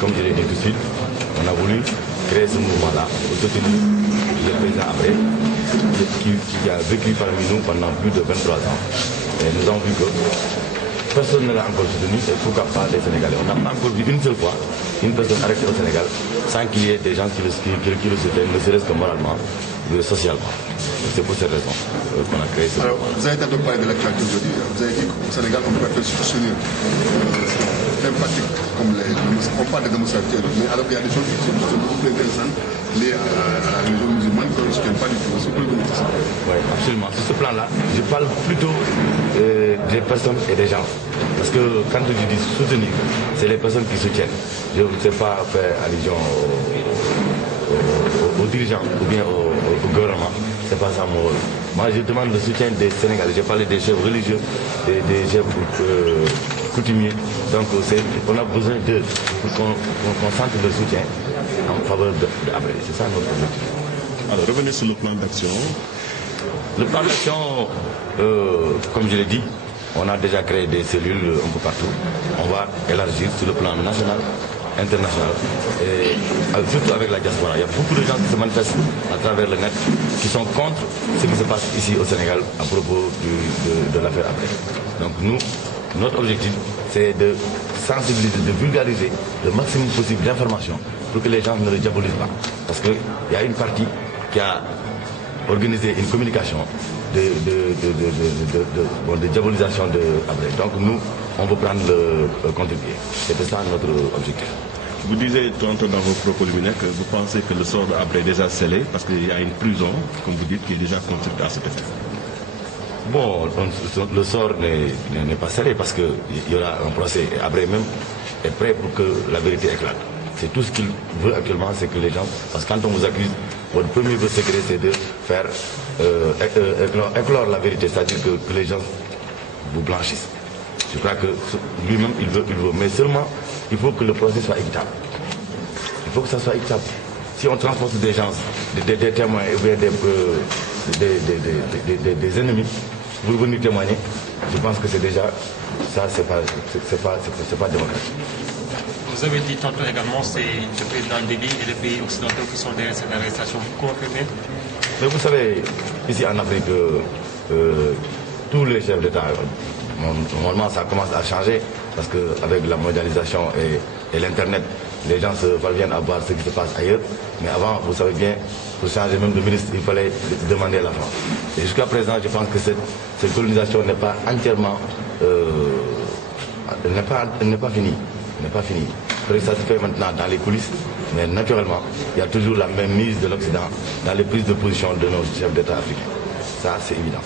comme je l'ai dit tout de suite, on a voulu créer ce mouvement-là pour soutenir le président Habré, qui a vécu parmi nous pendant plus de 23 ans. Et nous avons vu que personne ne l'a encore soutenu, et pourquoi pas les Sénégalais. On n'a pas encore vu une seule fois une personne arrêtée au Sénégal sans qu'il y ait des gens qui le soutiennent, ne serait-ce que moralement, socialement. C'est pour cette raison qu'on a créé ce mouvement. Alors, vous avez été parlé de l'actualité aujourd'hui. Vous avez dit qu'au Sénégal, on peut pas soutenir même pratiques comme on parle des homosexuels, mais alors il y a des choses qui sont beaucoup plus intéressantes liées à la religion musulmane qu'on ne soutient pas du tout. Oui, absolument. Sur ce plan-là, je parle plutôt des personnes et des gens. Parce que quand je dis soutenir, c'est les personnes qui soutiennent. Je ne sais pas faire allusion aux dirigeants ou bien au gouvernement. C'est pas ça mon rôle. Moi, je demande le soutien des Sénégalais. J'ai parlé des chefs religieux, des chefs coutumiers. Donc, on a besoin d'eux pour qu'on sente le soutien en faveur d'Habré. C'est ça notre objectif. Alors, revenez sur le plan d'action. Le plan d'action, comme je l'ai dit, on a déjà créé des cellules un peu partout. On va élargir sur le plan national, international, et surtout avec la diaspora. Il y a beaucoup de gens qui se manifestent à travers le net, qui sont contre ce qui se passe ici au Sénégal à propos de l'affaire Habré. Donc nous, notre objectif, c'est de sensibiliser, de vulgariser le maximum possible d'informations pour que les gens ne le diabolisent pas. Parce qu'il y a une partie qui a organisé une communication de diabolisation de Habré. Donc nous, on veut prendre le contre-pied. C'était ça notre objectif. Vous disiez tantôt dans vos propos liminaires que vous pensez que le sort d'Habré est déjà scellé parce qu'il y a une prison, comme vous dites, qui est déjà construite à cet effet. Bon, le sort n'est pas scellé parce qu'il y aura un procès. Habré même est prêt pour que la vérité éclate. C'est tout ce qu'il veut actuellement, c'est que les gens... Parce que quand on vous accuse, votre premier vœu secret, c'est de faire éclore la vérité, c'est-à-dire que les gens vous blanchissent. Je crois que lui-même, il veut. Mais seulement, il faut que le procès soit équitable. Il faut que ça soit équitable. Si on transporte des gens, des témoins, ou bien des ennemis, pour venir témoigner, je pense que c'est déjà... Ça, c'est pas démocratique. Vous avez dit tantôt également c'est le président Déby et les pays occidentaux qui sont derrière cette arrestation. Vous confirmez? Mais vous savez, ici en Afrique, tous les chefs d'État, normalement ça commence à changer parce qu'avec la mondialisation et l'Internet, les gens se parviennent à voir ce qui se passe ailleurs. Mais avant, vous savez bien, pour changer même de ministre, il fallait demander à la France. Et jusqu'à présent, je pense que cette colonisation n'est pas entièrement... n'est pas finie. Ça se fait maintenant dans les coulisses, mais naturellement, il y a toujours la même mise de l'Occident dans les prises de position de nos chefs d'État africains. Ça, c'est évident.